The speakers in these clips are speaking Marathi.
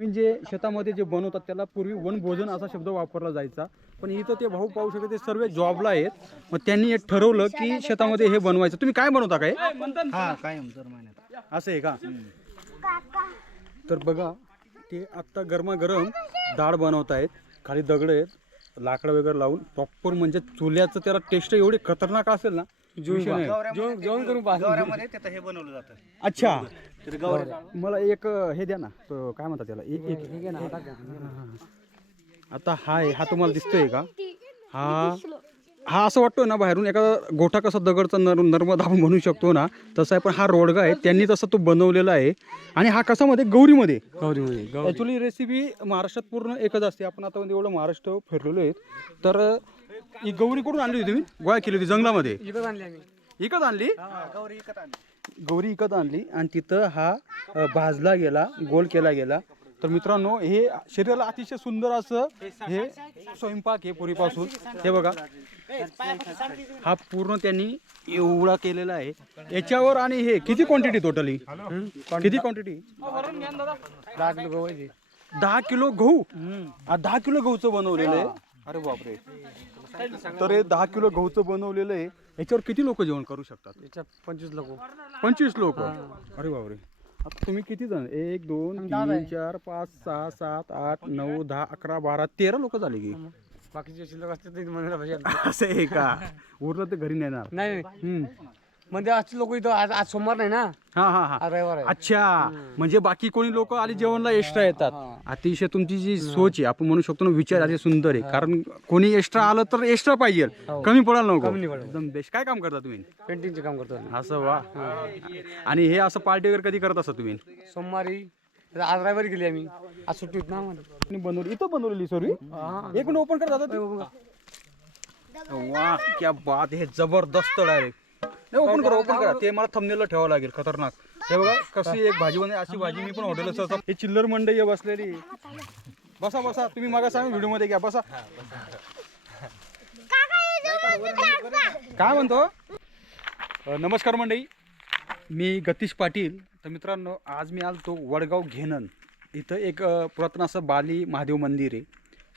म्हणजे शेतामध्ये जे बनवतात त्याला पूर्वी वनभोजन असा शब्द वापरला जायचा. पण इथं ते भाऊ पाहू शकते ते सर्व जॉबला आहेत. मग त्यांनी एक ठरवलं की शेतामध्ये हे बनवायचं. तुम्ही काय बनवता काय? हा महिन्यात असं आहे का? तर बघा ते आत्ता गरमागरम डाळ बनवत आहेत खाली दगड आहेत लाकडं वगैरे लावून प्रॉपर म्हणजे चुल्याचं त्याला टेस्ट एवढी खतरनाक असेल ना विषय नाही. जेवण करून गौऱ्यामध्ये तिथं हे बनवलं जातं. अच्छा. तर मला एक हे द्या ना. तो काय म्हणतात त्याला? एक एक आता हा आहे हा तुम्हाला दिसतोय का? हा. हा असं वाटतोय ना बाहेरून एखादा गोठा कसा दगडचा नर नर्मदा आपण म्हणू शकतो ना तसा आहे पण हा रोडगा आहे. त्यांनी तसा तो बनवलेला आहे. आणि हा कसामध्ये गौरीमध्ये. गौरीमध्ये ॲक्च्युली रेसिपी महाराष्ट्रात पूर्ण एकच असते. आपण आता म्हणजे एवढं महाराष्ट्र फिरलेलो आहे तर ही गौरी कुठून आणली होती तुम्ही? गोळा केली होती जंगलामध्ये. इकडे आणली आम्ही. विकत आणली? गौरी विकत आणली. गौरी विकत आणली आणि तिथं हा भाजला गेला गोल केला गेला. तर मित्रांनो हे शरीराला अतिशय सुंदर असं हे स्वयंपाक आहे पूर्वीपासून. हे बघा. हा पूर्ण त्यांनी एवढा केलेला आहे. याच्यावर आणि हे किती क्वांटिटी टोटली किती क्वांटिटी दहा किलो गव्हाची दहा किलो गहू? दहा किलो गहूचं बनवलेलं आहे. अरे बापरे. तर हे दहा किलो गहूचं बनवलेलं आहे. याच्यावर किती लोक जेवण करू शकतात? याच्या पंचवीस लोक. पंचवीस लोक? अरे बापरे. आता तुम्ही किती जण? एक दोन तीन चार पाच सहा सात आठ नऊ दहा अकरा बारा तेरा लोक झाले की. बाकीचे शिल्लक असते ते म्हणायला पाहिजे. असं आहे का? उरलं तर घरी नेणार. नाही नाही. हम्म. म्हणजे असते लोक इथं आज आज सोमवार नाही ना? हा हा हा. आज रविवार आहे. अच्छा. म्हणजे बाकी कोणी लोक आली जेवणला एक्स्ट्रा येतात. अतिशय तुमची जी सोच आहे आपण म्हणू शकतो ना विचार अतिशय सुंदर आहे. कारण कोणी एक्स्ट्रा आलं तर एक्स्ट्रा पाहिजे. कमी पडायला नको. कमी नाही पडायला. एकदम बेस्ट काय काम करता तुम्ही? पेंटिंगचे काम करतो आम्ही. असं वा. आणि हे असं पार्टी वगैरे कधी करत असता तुम्ही? सोमवारी आज रविवारी गेली आम्ही. आज सुट्टी होती ना आम्हाला. बनवली इथं बनवलेली सॉरी एक मिनिट ओपन कर दादा वा क्या बात हे जबरदस्त डायरेक्ट. नाही ओपन करा ओपन करा? ते मला थंबनेलला ठेवावं लागेल खतरनाक. हे बघा कशी एक भाजी बनते अशी भाजी मी पण हॉटेल असं हे चिल्लर मंडई आहे बसलेली. बसा बसा. तुम्ही मागा सांगा व्हिडिओमध्ये घ्या बसा. काय म्हणतो? नमस्कार मंडळी मी गतीश पाटील. तर मित्रांनो आज मी आलतो वडगाव घेणन. इथं एक पुरातन असं बाली महादेव मंदिर आहे.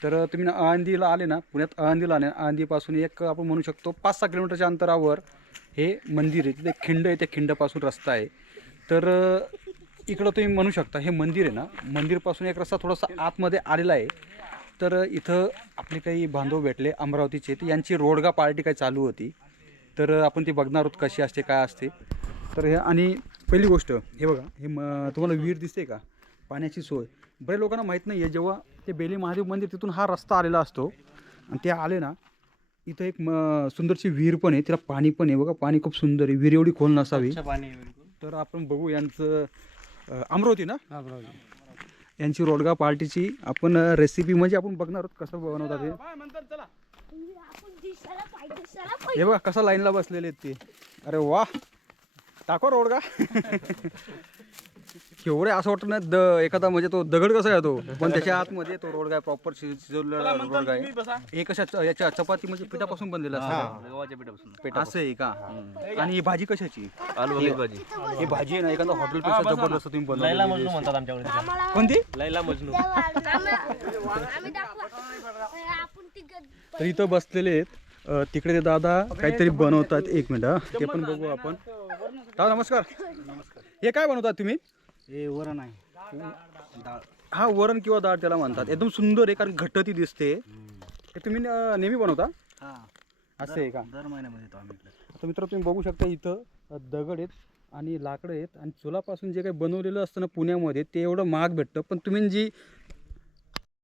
तर तुम्ही आळंदीला आले ना पुण्यात आळंदीला आले. आळंदीपासून एक आपण म्हणू शकतो पाच सहा किलोमीटरच्या अंतरावर हे मंदिर आहे. तिथे एक खिंड आहे. त्या खिंडापासून रस्ता आहे. तर इकडं तुम्ही म्हणू शकता हे मंदिर आहे ना. मंदिरपासून एक रस्ता थोडासा आतमध्ये आलेला आहे. तर इथं आपले काही बांधव भेटले अमरावतीचे तर यांची रोडगा पार्टी काय चालू होती. तर आपण ती बघणार आहोत कशी असते काय असते. तर हे आणि पहिली गोष्ट हे बघा हे म तुम्हाला विहीर दिसते का? पाण्याची सोय. बऱ्याच लोकांना माहीत नाही आहे जेव्हा ते बेली महादेव मंदिर तिथून हा रस्ता आलेला असतो आणि ते आले ना इथं एक म सुंदरशी विहीर पण आहे. तिला पाणी पण आहे. बघा पाणी खूप सुंदर आहे. विहीर एवढी खोल नसावी. तर आपण बघू यांचं अ, अमरावती ना? हा बरोबर यांची रोडगा पार्टीची आपण रेसिपी म्हणजे आपण बघणार आहोत कसं बनवतात हे. हे बघा कसा लाईनला बसलेले आहेत ते. अरे वा. टाको रोडगा एवढे असं वाटतं ना द एखादा म्हणजे तो दगड कसा आहे तो? पण त्याच्या आतमध्ये तो रोडगा प्रॉपर शिजवलेला रोडगा आहे हे कशा याच्या चपाती म्हणजे पिठापासून बनलेला असतं. गव्हाच्या पिठापासून? असं आहे का? आणि ही भाजी कशाची? आलू भाजी. ही भाजी आहे ना एखादा हॉटेलपेक्षा जबरदस्त तुम्ही बनवलेली आहे. म्हणतात आमच्याकडे कोणती? लैला मजनू. तर इथं बसलेले आहेत. अ, तिकडे ते दादा काहीतरी बनवतात. एक मिनिट हा. ते पण बघू आपण. दादा नमस्कार. हे काय बनवतात तुम्ही? हे वरण आहे. डाळ हा वरण किंवा डाळ त्याला म्हणतात. एकदम सुंदर आहे कारण घट्ट ती दिसते. हे तुम्ही अ, नेहमी बनवता? हा. असं आहे का? दर महिन्यामध्ये येतो आम्ही इकडे. आता मित्र तुम्ही बघू शकता इथं अ, दगड आहेत आणि लाकडं आहेत. आणि चुलापासून जे काही बनवलेलं असतं ना पुण्यामध्ये ते एवढं महाग भेटतं. पण तुम्ही जी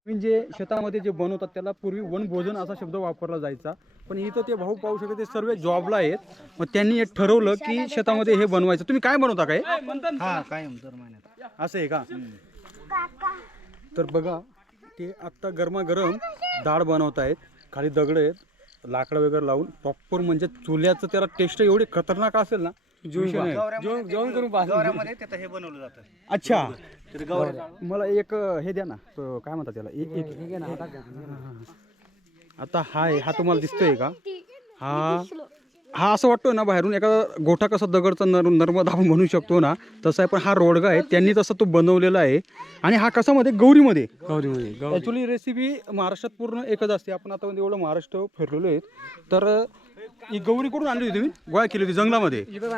जे शेतामध्ये जे बनवतात त्याला पूर्वी वनभोजन असा शब्द वापरला जायचा. पण इथं ते भाऊ पाहू शकते ते सर्व जॉबला आहेत. मग त्यांनी एक ठरवलं की शेतामध्ये हे बनवायचं. तुम्ही काय बनवता काय? हा महिन्यात असं आहे का? तर बघा ते आत्ता गरमागरम डाळ बनवत आहेत खाली दगड आहेत. लाकडं वगैरे लावून. प्रॉपर म्हणजे चुल्याचं त्याला टेस्ट एवढी खतरनाक असेल ना. जेवण जेवण करून हे बनवलं जातं. अच्छा. तर मला एक हे द्या ना. तो काय म्हणतात त्याला? एक एक आता हा आहे हा तुम्हाला दिसतोय का? हा. हा असं वाटतो ना बाहेरून एका गोठा कसा दगडचा नर नर्मदा आपण म्हणू शकतो ना तसा आहे पण हा रोडगा आहे त्यांनी तसा तो बनवलेला आहे. आणि हा कसामध्ये गौरीमध्ये. गौरीमध्ये गौरी. ॲक्च्युली रेसिपी महाराष्ट्रात पूर्ण एकच असते. आपण आता एवढं महाराष्ट्र फिरलेलो आहेत तर ही गौरी कुठून आणली होती तुम्ही? गोळा केली होती जंगलामध्ये. इकडं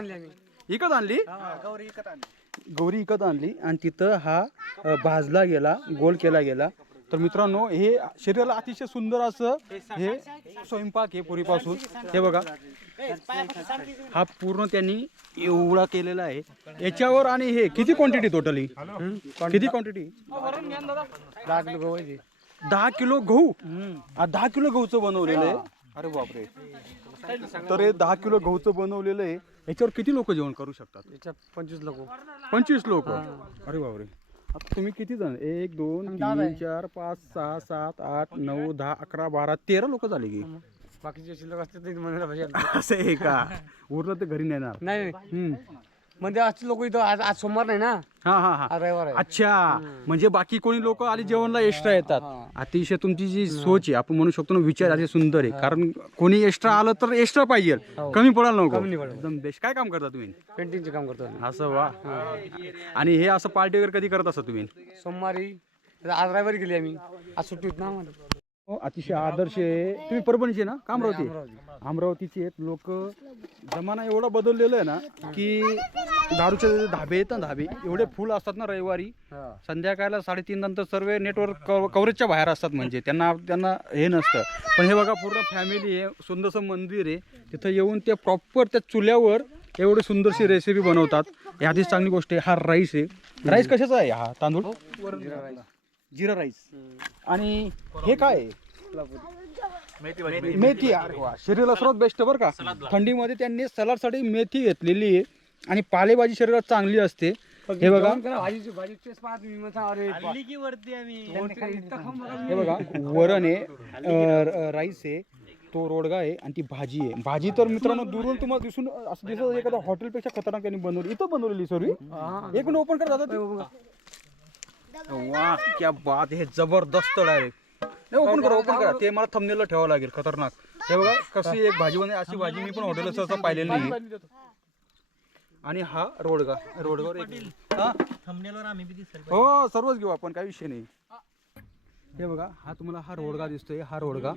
आणली गौरी विकत आणली. गौरी विकत आणली आणि तिथं हा अ, भाजला गेला गोल केला गेला. तर मित्रांनो हे शरीराला अतिशय सुंदर असं हे स्वयंपाक आहे पूर्वीपासून हे बघा हा पूर्ण त्यांनी एवढा केलेला आहे याच्यावर आणि हे किती क्वांटिटी टोटली किती क्वांटिटी दहा किलो गव्हाची दहा किलो गहू आ, दहा किलो गहूचं बनवलेलं आहे अरे बापरे तर हे दहा किलो गहूचं बनवलेलं आहे याच्यावर किती लोक जेवण करू शकतात याच्या पंचवीस लोक पंचवीस लोक अरे बापरे आता तुम्ही किती जण? एक दोन तीन चार पाच सहा सात आठ नऊ दहा अकरा बारा तेरा लोक झाले की. बाकीचे शिल्लक असते असं आहे का? उरलं ते घरी नेणार. नाही नाही. हम्म. म्हणजे असते लोक इथं आज आज सोमवार नाही ना? हा हा हा. आज रविवार आहे. अच्छा. म्हणजे बाकी कोणी लोक आली जेवणला एक्स्ट्रा येतात. अतिशय तुमची जी सोच आहे आपण म्हणू शकतो ना विचार अतिशय सुंदर आहे. कारण कोणी एक्स्ट्रा आलं तर एक्स्ट्रा पाहिजे. कमी पडायला नको. कमी नाही पडायला. एकदम बेस्ट काय काम करता तुम्ही? पेंटिंगचे काम करतो आम्ही. असं वा. आणि हे असं पार्टी वगैरे कधी करत असता तुम्ही? सोमवारी आज रविवारी गेली आम्ही. आज सुट्टी होती ना आम्हाला. हो, अतिशय आदर्श आहे. तुम्ही परभणीचे ना? का अमरावती? अमरावतीचे आहेत लोक. जमाना एवढा बदललेला आहे ना की दारूचे धाबे आहेत ना धाबे. एवढे फुल असतात ना रविवारी. हा. संध्याकाळला साडेतीन नंतर सर्व नेटवर्क कव्हरेजच्या बाहेर असतात म्हणजे. त्यांना त्यांना हे नसतं. पण हे बघा पूर्ण फॅमिली आहे. सुंदरसं मंदिर आहे. तिथं येऊन ते प्रॉपर त्या चुल्यावर एवढी सुंदरशी रेसिपी बनवतात. ही आधीच चांगली गोष्ट आहे. हा राईस आहे. राईस कशाचा आहे हा तांदूळ? जिरा राईस आणि हे काय आहे? मेथी अरे वा. शरीराला सर्वात बेस्ट बरं का. थंडीमध्ये त्यांनी सलाडसाठी मेथी घेतलेली आहे. आणि पालेभाजी शरीरात चांगली असते. हे बघा. हे बघा वरण आहे राईस आहे तो रोडगा आहे आणि ती भाजी आहे. भाजी तर मित्रांनो दुरून तुम्हाला दिसून असं दिसत एखाद्या हॉटेलपेक्षा खतरनाक त्यांनी बनवली. इथं बनवलेली सर्वी एक मिनिट ओपन कर दादा वा क्या बात हे जबरदस्त डायरेक्ट नाही ओपन करा ओपन करा. ते मला थंबनेलला ठेवावं लागेल खतरनाक. हे बघा कशी एक भाजी बनते अशी भाजी मी पण हॉटेलला सहसा पाहिलेली नाही आणि हा रोडगा रोडगावर एक हा? हो सर्वच घेऊ आपण काही विषय नाही. हे बघा हा तुम्हाला हा रोडगा दिसतोय हा रोडगा.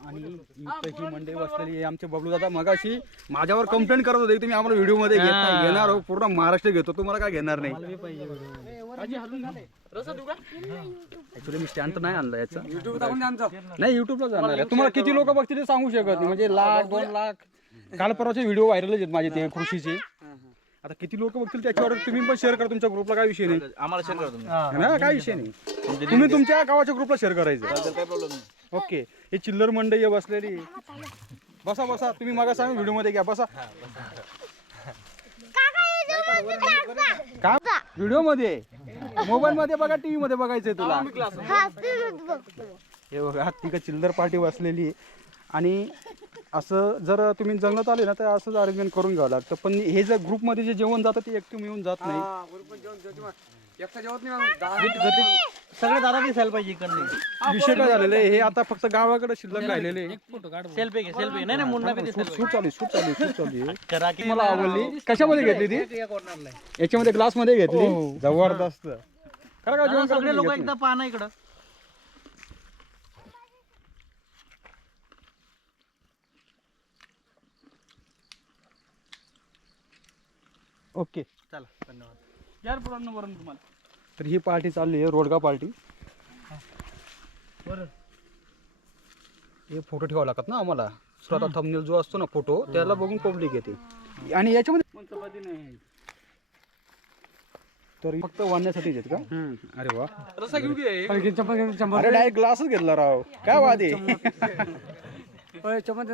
आणि इथं ही मंडळी बसलेली आहे आमचे बबलू दादा. मगाशी माझ्यावर कंप्लेंट करत होते की तुम्ही आम्हाला व्हिडिओमध्ये घेत नाही. घेणार हो पूर्ण महाराष्ट्र घेतो. तुम्हाला काय घेणार नाही? ऍक्च्युली मी स्टँड तर नाही आणला याचा. नाही युट्यूबला जाणार आहे. तुम्हाला किती लोक बघतील ते सांगू शकत नाही. म्हणजे लाख दोन लाख. काल परवाचे व्हिडिओ व्हायरलच आहेत माझे ते कृषीचे. आता किती लोक बघतील त्याच्यावर तुम्ही पण शेअर करा तुमच्या ग्रुपला काय विषय नाही. आम्हाला शेअर करा तुम्ही. ना काय विषय नाही. तुम्ही तुमच्या गावाच्या ग्रुपला शेअर करायचं. काय प्रॉब्लेम नाही. ओके. हे चिल्लर मंडई आहे बसलेली. बसा बसा. तुम्ही मागा सांग व्हिडिओमध्ये घ्या. बसा. का व्हिडिओमध्ये मोबाईल मध्ये बघा टीव्ही मध्ये बघायचंय तुला. हे बघा तिकडे चिल्लर पार्टी बसलेली आहे. आणि असं जर तुम्ही जंगलात आले ना तर असंच अरेंजमेंट करून घ्यावं लागतं. पण हे जर ग्रुपमध्ये जे जेवण जातं ते एकटं मिळून जात नाही. हा, बरोबर जेवण जेवते मग. एकटा जेवत नाही आम्ही. दहा- सगळे दादा दिसायला पाहिजे इकडे विषय काय झालेला आहे? हे आता फक्त गावाकडे शिल्लक राहिलेले आहे. सेल्फी घे सेल्फी नाही नाही मुन्ना बी सूट सूट चालू आहे, सूट चालू आहे, सूट चालू आहे. करा की मला आवडली? कशामध्ये घेतली ती? याच्यामध्ये ग्लासमध्ये घेतली? जबरदस्त. करा का जेवण सगळे लोक एकदा पाहा ना इकडं. ओके. चला धन्यवाद. यार पुढं वरून तुम्हाला. तर ही पार्टी चालली आहे रोडगा पार्टी. बरं. हे फोटो ठेवावे लागतात ना आम्हाला? स्वतः थंबनेल जो असतो ना फोटो त्याला बघून पब्लिक येते. आणि याच्यामध्ये चपाती नाही तर फक्त वाढण्यासाठीच आहेत का. अरे वा. रसा घेऊ घे अरे, चम्मच घेऊन चम्मच. अरे डायरेक्ट ग्लासच घेतला राव. काय वाद आहे? ओय, चम्मच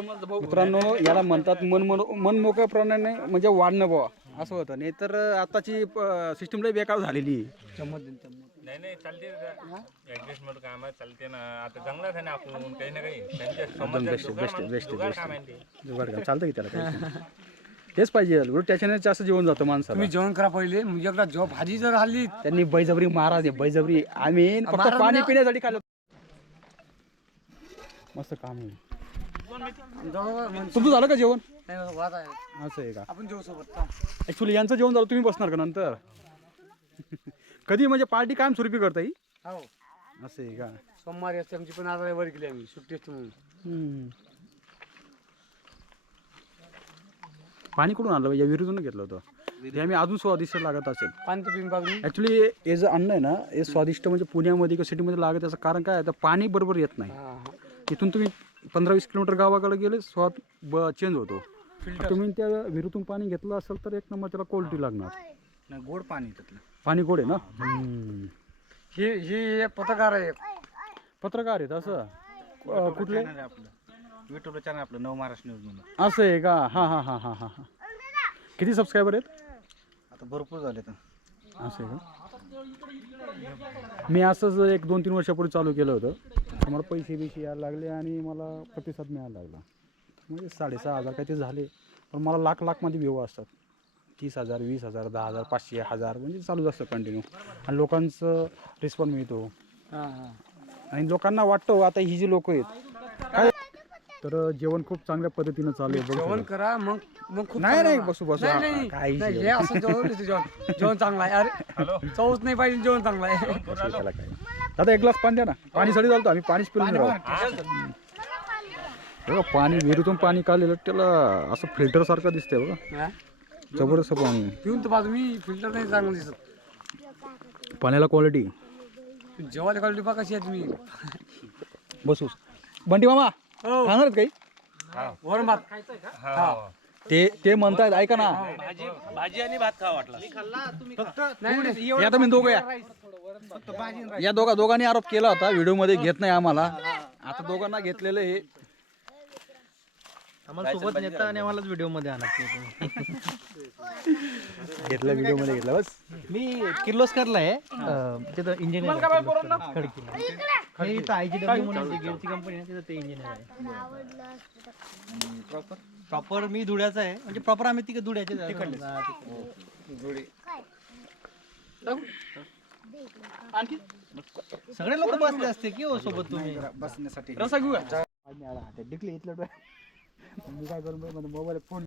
भाऊ. मित्रांनो याला म्हणतात मन मन मन मोकळ्याप्रमाणे म्हणजे वाढणं बुवा. असं होतं. नाही तर आताची सिस्टम लय बेकार झालेली. आहे. चम्मच दे, चम्मच. नाही नाही चालते ऍडजस्टमेंट काम आहे चालते ना. आता जंगलात आहे ना आपण काही ना काही. त्यांच्या एकदम समोरच्या बेस्ट जुगाड बेस्ट माणूस- बेस्ट जुगाड बेस्ट काम आहे ते. जुगाड काम. चालतं की त्याला काही तेच पाहिजे. उलट त्याच्याने जास्त जेवण जातं माणसाला. तुम्ही जेवण करा पहिले. म्हणजे एकदा जेव्हा भाजी जर हल्ली त्यांनी बैजबरी मारा दे बैजबरी. आम्ही फक्त महाराज पाणी ना- पिण्यासाठी खाल्लं. मस्त काम आहे. तुमचं झालं का जेवण. असं आहे का? आपण जेवू सोबत थांब. ॲक्च्युली यांचं जेवण झालं तुम्ही बसणार का नंतर? कधी म्हणजे पार्टी कायम स्वरूपी करता ही? हो. असं आहे का? सोमवारी असते आमची पण आज वर गेली आम्ही सुट्टी असते म्हणून. हम्म. पाणी कुठून आलं या विहिरीतून घेतलं होतं. आम्ही अजून स्वादिष्ट लागत असेल. पाणी तर पिऊन ॲक्च्युली हे जे अन्न आहे ना हे स्वादिष्ट म्हणजे पुण्यामध्ये किंवा सिटीमध्ये लागत त्याचं कारण काय आहे? तर पाणी बरोबर येत नाही. हा हा. इथून तुम्ही पंधरा वीस किलोमीटर गावाकडे गेले स्वाद ब चेंज होतो. तुम्ही त्या विहिरीतून पाणी घेतलं असेल तर एक नंबर त्याला क्वालिटी लागणार. गोड पाणी त्यातलं. पाणी गोड आहे ना? हम्म. हे हे पत्रकार आहे पत्रकार आहेत असं? अं, कुठले? आपलं. युट्यूबला चॅनल आपलं नव महाराष्ट्र न्यूज म्हणून. असं आहे का? हां हां हां हां हां हां. किती सबस्क्रायबर आहेत? आता भरपूर झाले तर असं आहे का? मी असंच एक दोन तीन वर्षापूर्वी चालू केलं होतं. मला पैसे बिसे यायला लागले आणि मला प्रतिसाद मिळायला लागला. म्हणजे साडेसहा हजार काही ते झाले पण मला लाख लाखमध्ये व्यू असतात. तीस हजार वीस हजार दहा हजार पाचशे हजार म्हणजे चालूच असतं कंटिन्यू आणि लोकांचं रिस्पॉन्स मिळतो. हा हा. आणि लोकांना वाटतं आता ही जी लोक आहेत काय? तर जेवण खूप चांगल्या पद्धतीनं चालू आहे जेवण. करा मग मग खूप नाही, नाही. बसू, बसू. काही जेवण. हे असं जेवण. चांगलं आहे. अरे चवच नाही पाहिजे जेवण चांगलं आहे. दादा एक ग्लास पाणी द्या ना. पाणी साठी चालतो आम्ही. पाणीच पिलं नाही राव. बघा पाणी विहिरीतून पाणी काढलेलं त्याला असं फिल्टर सारखं दिसतंय बघा. हा? जबरदस्त पाणी. पिऊन तर बाजू मी फिल्टर नाही चांगलं दिसत. पाण्याला क्वालिटी जेवायला क्वालिटी बघा कशी आहे तुम्ही? बसूस. बंटी मामा हो. खाणार आहेत काही? वरण भात. हा. ते ते म्हणतायत ऐका ना. भाजी आणि भात खा वाटला. नाही नाही या तुम्ही दोघं या. या दोघा दोघांनी आरोप केला होता व्हिडिओमध्ये घेत नाही आम्हाला. आता दोघांना घेतलेलं हे आम्हाला सोबत नेता आणि आम्हालाच व्हिडिओमध्ये आणत घेतलं व्हिडिओमध्ये घेतलं बस. मी किर्लोस्करला आहे. अं, तिथं इंजिनियर खडकी. इथं आय जी डब्ल्यू म्हणून जी गेअरची कंपनी आहे तिथं ते इंजिनियर आहे. प्रॉपर मी धुळ्याचा आहे. म्हणजे प्रॉपर आम्ही तिकडे धुळ्याचे आणखी? सगळे लोक बसले असते की हो सोबत तुम्ही? बसण्यासाठी. रसा घेऊया. डिकले इथलं मी काय करून मोबाईल फोन